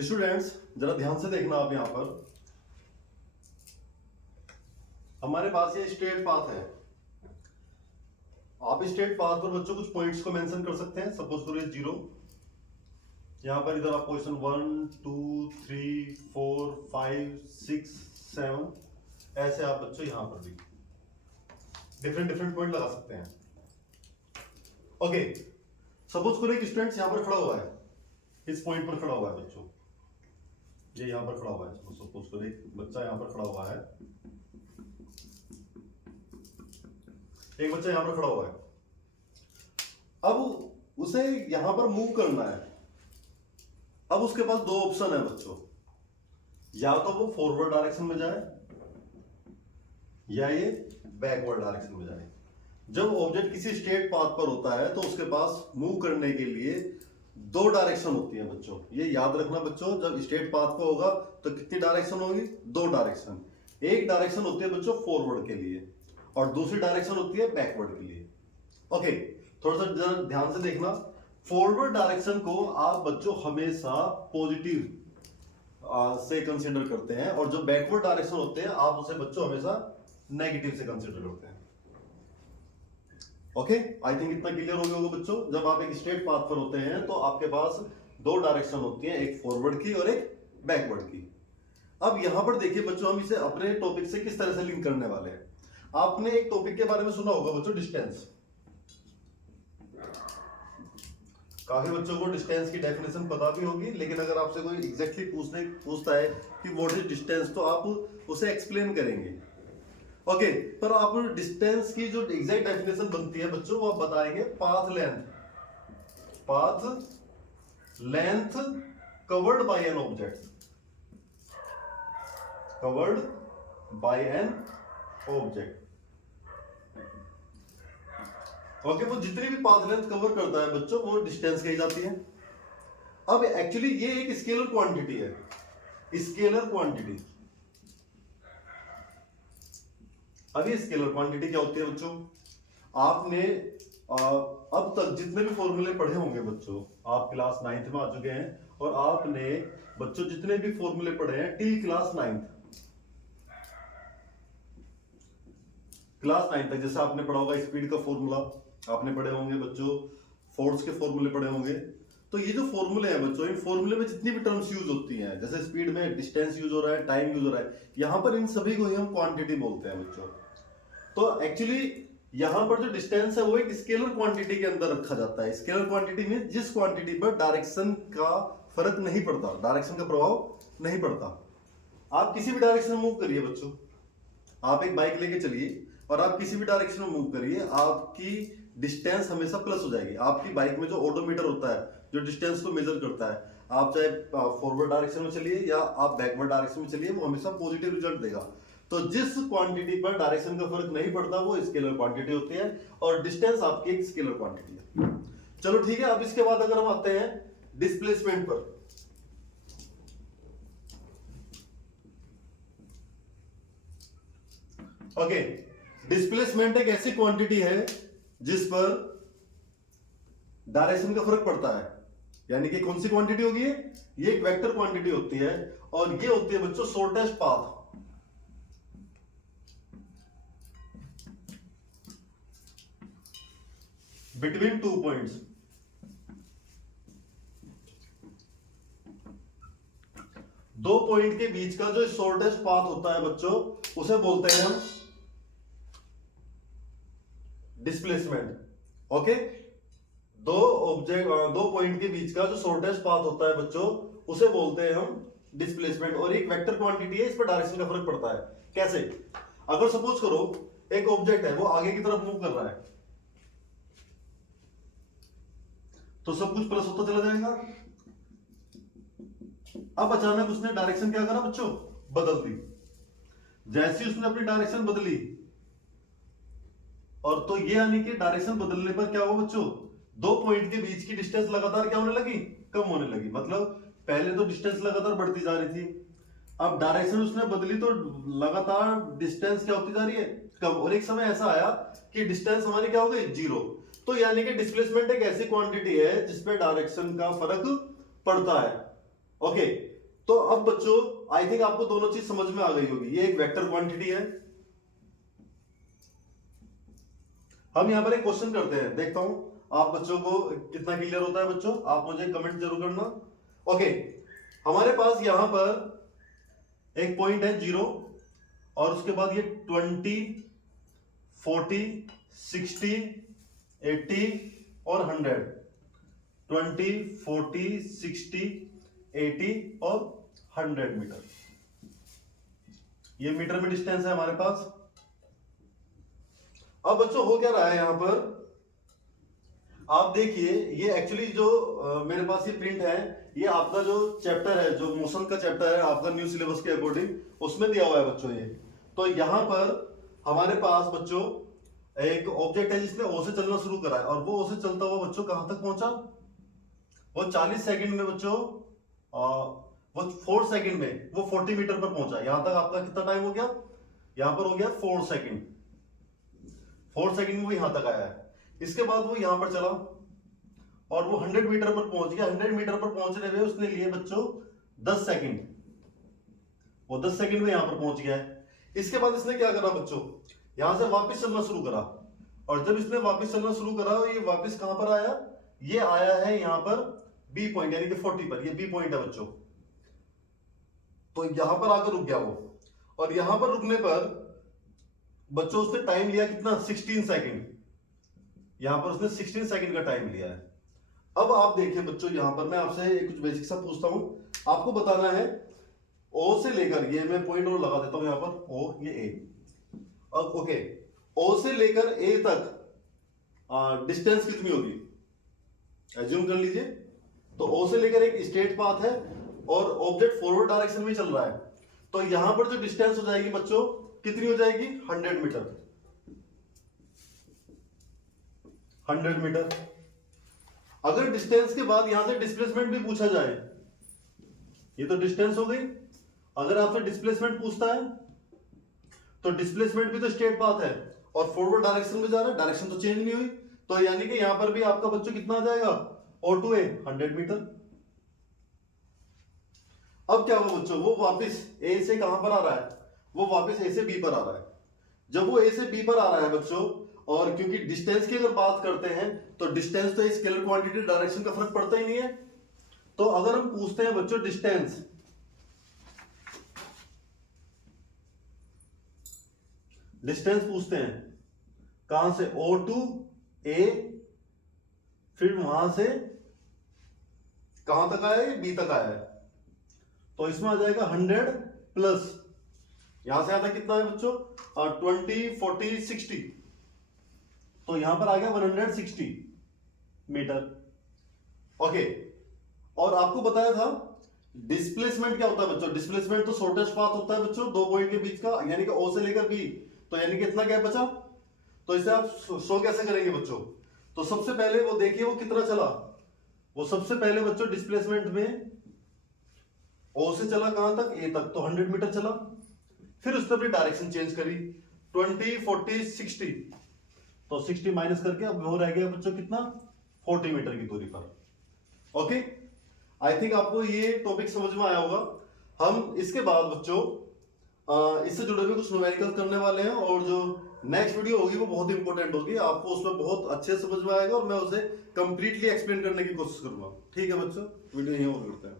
Students जरा ध्यान से देखना, आप यहां पर हमारे पास ये स्ट्रेट पाथ है। आप स्ट्रेट पाथ पर बच्चों कुछ पॉइंट्स को मेंशन कर सकते हैं। सपोज करो 0, यहां पर इधर आप पोजीशन 1 2 3 4 5 6 7 ऐसे आप बच्चों यहां पर भी डिफरेंट डिफरेंट पॉइंट लगा सकते हैं। ओके, सपोज करो एक स्टूडेंट यहां पर खड़ा हुआ है, इस पॉइंट पर खड़ा हुआ है बच्चों, ये यहां पर खड़ा हुआ है। सपोज करो एक बच्चा यहां पर खड़ा हुआ है, एक बच्चा यहां पर खड़ा हुआ है। अब उसे यहां पर मूव करना है। अब उसके पास दो ऑप्शन है बच्चों, या तो वो फॉरवर्ड डायरेक्शन में जाए या ये बैकवर्ड डायरेक्शन में जाए। जब ऑब्जेक्ट किसी स्ट्रेट पाथ पर होता है तो उसके पास मूव करने के लिए दो डायरेक्शन होती है बच्चों। ये याद रखना बच्चों, जब स्ट्रेट पाथ पे होगा तो कितनी डायरेक्शन होगी? दो डायरेक्शन। एक डायरेक्शन होती है बच्चों फॉरवर्ड के लिए और दूसरी डायरेक्शन होती है बैकवर्ड के लिए। ओके, थोड़ा सा जरा ध्यान से देखना। फॉरवर्ड डायरेक्शन को आप बच्चों हमेशा पॉजिटिव से कंसीडर करते हैं और जो बैकवर्ड डायरेक्शन होते हैं आप उसे बच्चों हमेशा नेगेटिव से कंसीडर करते हैं। ओके, आई थिंक इतना क्लियर हो गया होगा बच्चों। जब आप एक स्ट्रेट पाथ पर होते हैं तो आपके पास दो डायरेक्शन होती हैं, एक फॉरवर्ड की और एक बैकवर्ड की। अब यहां पर देखिए बच्चों, हम इसे अपने टॉपिक से किस तरह से लिंक करने वाले हैं। आपने एक टॉपिक के बारे में सुना होगा बच्चों, डिस्टेंस। काफी बच्चों को डिस्टेंस की डेफिनेशन पता भी होगी, लेकिन अगर आपसे कोई एग्जैक्टली पूछता है कि व्हाट इज डिस्टेंस, तो आप उसे एक्सप्लेन करेंगे। ओके, पर आप डिस्टेंस की जो एग्जैक्ट डेफिनेशन बनती है बच्चों, वो आप बताएंगे path length covered by an object, covered by an object. Okay, वो जितनी भी पाथ लेंथ कवर करता है बच्चों, वो डिस्टेंस कही जाती है। अब एक्चुअली ये एक स्केलर क्वांटिटी है, स्केलर क्वांटिटी। अब ये स्केलर क्वांटिटी क्या होती है बच्चों? आपने अब तक जितने भी फॉर्मूले पढ़े होंगे बच्चों, आप क्लास 9th में आ चुके हैं और आपने बच्चों जितने भी फॉर्मूले पढ़े हैं टिल क्लास 9th तक, जैसे आपने पढ़ा होगा स्पीड का फॉर्मूला, आपने पढ़े होंगे बच्चों फोर्स के फॉर्मूले पढ़े होंगे। तो ये जो फॉर्मूले हैं बच्चों, इन फॉर्मूले में जितनी भी टर्म्स यूज होती हैं, जैसे स्पीड में डिस्टेंस यूज हो रहा है, टाइम यूज हो रहा है, यहां पर इन सभी को ही हम क्वांटिटी बोलते हैं बच्चों। तो एक्चुअली यहां पर जो डिस्टेंस है वो एक स्केलर क्वांटिटी के अंदर रखा जाता है। स्केलर क्वांटिटी में जिस क्वांटिटी पर डायरेक्शन का फर्क नहीं पड़ता, डायरेक्शन का प्रभाव नहीं पड़ता। आप किसी भी डायरेक्शन में मूव करिए बच्चों, आप एक बाइक लेके चलिए और आप किसी भी डायरेक्शन में मूव करिए, आपकी डिस्टेंस हमेशा प्लस हो जाएगी। आपकी बाइक में जो ओडोमीटर होता है, जो डिस्टेंस को मेजर करता है, आप चाहे फॉरवर्ड डायरेक्शन में चलिए या आप बैकवर्ड डायरेक्शन में चलिए, वो हमेशा पॉजिटिव रिजल्ट देगा। तो जिस क्वांटिटी पर डायरेक्शन का फर्क नहीं पड़ता वो स्केलर क्वांटिटी होती है और डिस्टेंस आपकी एक स्केलर क्वांटिटी है। चलो ठीक है, अब इसके बाद अगर हम आते हैं डिस्प्लेसमेंट पर। ओके, डिस्प्लेसमेंट एक ऐसी क्वांटिटी है जिस पर डायरेक्शन का फर्क पड़ता है। यानी कि कौन सी क्वांटिटी होगी ये एक वेक्टर क्वांटिटी होती है और ये होती है बच्चों shortest path. Between two points, दो पॉइंट के बीच का जो शॉर्टेस्ट पाथ होता है बच्चों, उसे बोलते हैं हम डिस्प्लेसमेंट। ओके, दो पॉइंट के बीच का जो शॉर्टेस्ट पाथ होता है बच्चों, उसे बोलते हैं हम डिस्प्लेसमेंट। और एक वेक्टर क्वांटिटी है, इस पर डायरेक्शन का फर्क पड़ता है। कैसे? अगर सपोज करो एक ऑब्जेक्ट है, वो आगे की तरफ मूव कर रहा है, तो सब कुछ प्लस होता चला जाएगा। अब अचानक उसने डायरेक्शन क्या करा बच्चों? बदल दी। जैसे उसने अपनी डायरेक्शन बदली, और तो ये यानी कि डायरेक्शन बदलने पर क्या हुआ बच्चों? दो पॉइंट के बीच की डिस्टेंस लगातार क्या होने लगी? कम होने लगी। मतलब पहले तो डिस्टेंस लगातार बढ़ती जा रही थी, अब डायरेक्शन उसने बदली तो लगातार डिस्टेंस क्या होती जा रही है? कम। और एक समय ऐसा आया कि डिस्टेंस हमारी क्या हो गई? 0। तो यानी कि डिस्प्लेसमेंट एक ऐसी क्वांटिटी है जिसपे डायरेक्शन का फर्क पड़ता है। ओके, तो अब बच्चों आई थिंक आपको दोनों चीज समझ में आ गई होगी। ये एक वेक्टर क्वांटिटी है। हम यहां पर एक क्वेश्चन करते हैं, देखता हूं आप बच्चों को कितना क्लियर होता है। बच्चों आप मुझे कमेंट जरूर करना। ओके, हमारे पास यहां पर एक पॉइंट है 0 और उसके बाद ये 20, 40, 60, 80 और 100। 20, 40, 60, 80 और 100 मीटर। ये मीटर में डिस्टेंस है हमारे पास। अब बच्चों हो क्या रहा है यहां पर, आप देखिए ये एक्चुअली जो मेरे पास ये प्रिंट है, ये आपका जो चैप्टर है, जो मोशन का चैप्टर है आपका न्यू सिलेबस के अकॉर्डिंग, उसमें दिया हुआ है बच्चों ये। तो यहां पर हमारे पास बच्चों एक ऑब्जेक्ट है जिसने ओ से चलना शुरू करा है और वो ओ से चलता हुआ बच्चों कहां तक पहुंचा, वो 40 सेकंड में बच्चों वो 4 सेकंड में वो 40 मीटर पर पहुंचा। यहां तक आपका कितना टाइम हो गया, यहां पर हो गया 4 सेकंड। 4 सेकंड में वो यहां तक आया है। इसके बाद वो यहां पर चला और वो 100 मीटर पर पहुंच गया। 100 मीटर पर पहुंचने में उसने लिए बच्चों 10 सेकंड। वो 10 सेकंड में यहां पर पहुंच गया है। इसके बाद इसने क्या करा बच्चों, यहां से वापस चलना शुरू करा और जब इसने वापस चलना शुरू करा ये वापस कहां पर आया, ये आया है यहां पर बी पॉइंट यानी कि 40 पर। ये बी पॉइंट है बच्चों। तो यहां पर आकर रुक गया वो और यहां पर रुकने पर बच्चों उसने टाइम लिया कितना, 16 सेकंड। यहां पर उसने 16 सेकंड का टाइम लिया है। अब आप देखिए बच्चों, यहां पर मैं आपसे कुछ बेसिक सा पूछता हूं, आपको बताना है ओ से लेकर, ये मैं पॉइंट और लगा देता हूं यहां पर, ओ ये ए। अब ओके, ओ से लेकर ए तक डिस्टेंस कितनी होगी, एज्यूम कर लीजिए। तो ओ से लेकर एक स्ट्रेट पाथ है और ऑब्जेक्ट फॉरवर्ड डायरेक्शन में चल रहा है। तो यहां पर जो डिस्टेंस हो जाएगी बच्चों कितनी हो जाएगी, 100 मीटर। 100 मीटर। अगर डिस्टेंस के बाद यहां से डिस्प्लेसमेंट भी पूछा जाए, ये तो डिस्टेंस हो गई, अगर आपसे डिस्प्लेसमेंट पूछता है तो डिस्प्लेसमेंट भी तो स्ट्रेट पाथ है और फॉरवर्ड डायरेक्शन में जा रहा है, डायरेक्शन तो चेंज नहीं हुई। तो यानी कि यहां पर भी आपका बच्चों कितना आ जाएगा, ओ टू ए 100 मीटर। अब क्या हुआ बच्चों, वो वापस ए से कहां पर आ रहा है, वो वापस ए से बी पर आ रहा है। जब वो ए से बी पर आ रहा है बच्चों, और क्योंकि डिस्टेंस की अगर बात करते हैं तो डिस्टेंस तो स्केलर क्वांटिटी डायरेक्शन का फर्क पड़ता ही नहीं है। तो अगर हम पूछते हैं बच्चों डिस्टेंस, डिस्टेंस पूछते हैं कहां से, ओ टू ए, फिर वहां से कहां तक आया है, बी तक आया है। तो इसमें आ जाएगा 100 प्लस यहां से आता कितना है बच्चों, 20, 40, 60। तो यहां पर आ गया 160 मीटर। ओके, और आपको बताया था डिस्प्लेसमेंट क्या होता है बच्चों, डिस्प्लेसमेंट तो शॉर्टेस्ट पाथ होता है बच्चों दो पॉइंट के बीच का, यानी कि ओ से लेकर बी। तो यानी कि इतना गैप बचा। तो इसे आप शो कैसे करेंगे बच्चों, तो सबसे पहले वो देखिए वो कितना चला, वो सबसे पहले बच्चों डिस्प्लेसमेंट में ओ से चला कहां तक, ए तक, तो 100 मीटर चला। फिर उसने अपनी डायरेक्शन चेंज करी 20, 40, 60। तो 60 माइनस करके अब वो रह गया बच्चों कितना, 40 मीटर की दूरी पर। ओके, आई थिंक आपको ये टॉपिक समझ में आया होगा। हम इसके बाद बच्चों इससे जुड़े हुए कुछ न्यूमेरिकल करने वाले हैं और जो नेक्स्ट वीडियो होगी वो बहुत इंपॉर्टेंट होगी, आपको उसमें बहुत अच्छे से समझ में आएगा और मैं उसे कंप्लीटली एक्सप्लेन करने की कोशिश करूंगा। ठीक है बच्चों, वीडियो यहीं ओवर करते हैं।